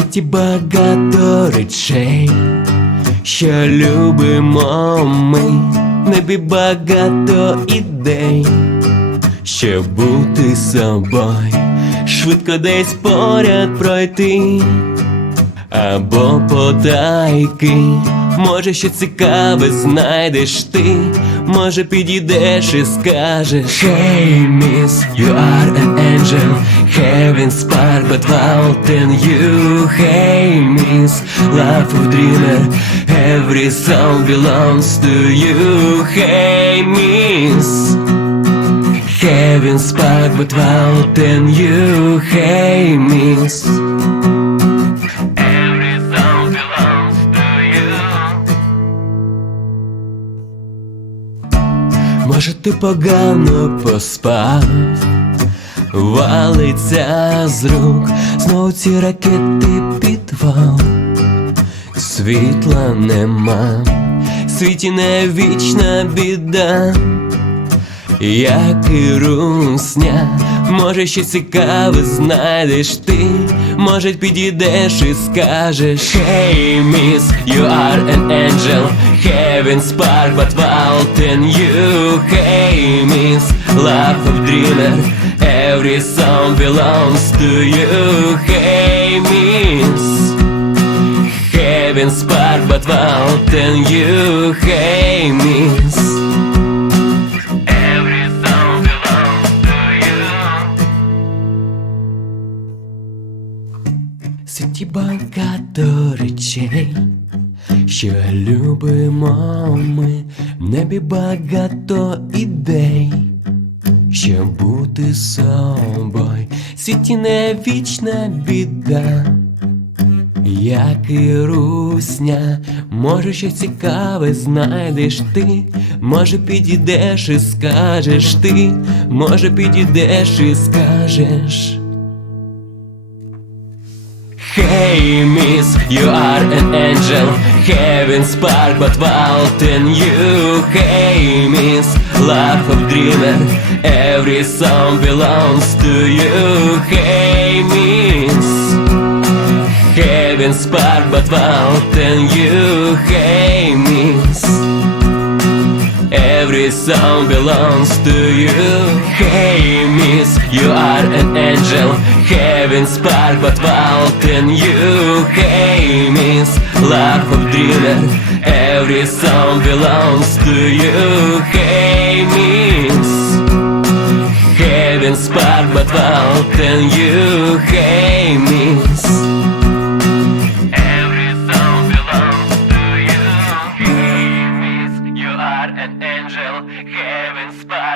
світі багато речей, що любимо ми, в небі багато ідей, щоб бути собою, швидко десь поряд пройти, або потайки. Може, що цікаве знайдеш ти, може підійдеш і скажеш Hey, miss, you are an angel Heaven spark, but fault in you Hey, miss, love of dreamer Every song belongs to you Hey, miss Heaven spark, but fault in you Hey, miss Може, ти погано поспав, валиться з рук, знову ці ракети підвал, світла нема, світі не вічна біда, як і русня, може, ще цікаве знайдеш ти, може, підійдеш і скажеш Hey, miss, you are an angel Heaven spark, but fault in you Hey, miss, love of dreamer Every song belongs to you Hey, miss Heaven spark, but fault in you Hey, miss Every song belongs to you В світі багато речей, Що любимо ми, в небі багато ідей, щоб бути собою, світі не вічна біда, як і русня, може щось цікаве знайдеш ти, може підійдеш і скажеш ти, може підійдеш і скажеш. Hey, miss, you are an angel. Heaven spark, but fault in you. Hey, miss, love of dreamer. Every song belongs to you. Hey, miss, heaven spark, but fault in you. Hey, miss. Every song belongs to you. Hey, miss, you are an angel. Heaven spark, but fault in you. Hey, miss, love of dreamer. Every song belongs to you. Hey, miss. Heaven spark, but fault in you. Hey, miss. whisper.